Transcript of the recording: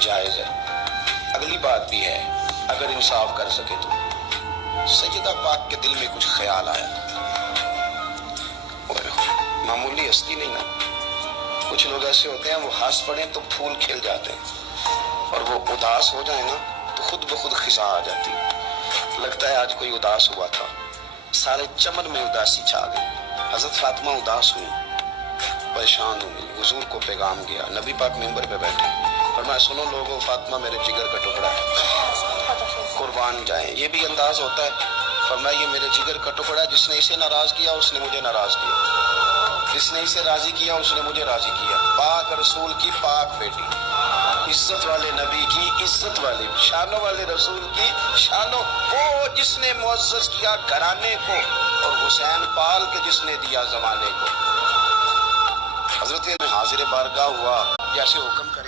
جائز ہے۔ اگلی بات بھی ہے، اگر انصاف کر سکے تو سیدہ پاک کے دل میں کچھ خیال آیا، معمولی ہستی نہیں نا، کچھ لوگ ایسے ہوتے ہیں وہ ہنس پڑیں تو پھول کھل جاتے ہیں، اور وہ اداس ہو جائیں نا تو خود بخود خزاں آ جاتی، لگتا ہے آج کوئی اداس ہوا تھا، سارے چمن میں اداسی چھا گئی۔ حضرت فاطمہ اداس ہوئی، پریشان ہوئی، حضور کو پیغام گیا، نبی پاک ممبر پہ بیٹھے، فرمایا سنو لوگوں، فاطمہ میرے جگر کا ٹکڑا ہے، قربان جائیں۔ یہ بھی انداز ہوتا ہے، فرمایا یہ میرے جگر کا ٹکڑا ہے، جس نے اسے ناراض کیا اس نے مجھے ناراض کیا، جس نے اسے راضی کیا اس نے مجھے راضی کیا۔ پاک رسول کی پاک بیٹی، عزت والے نبی کی عزت والی، شانوں والے رسول کی شانوں، وہ جس نے معزز کیا گھرانے کو، اور حسین پال کے جس نے دیا زمانے کو۔ حضرت میں حاضر بارگاہ ہوا، جیسے حکم کرے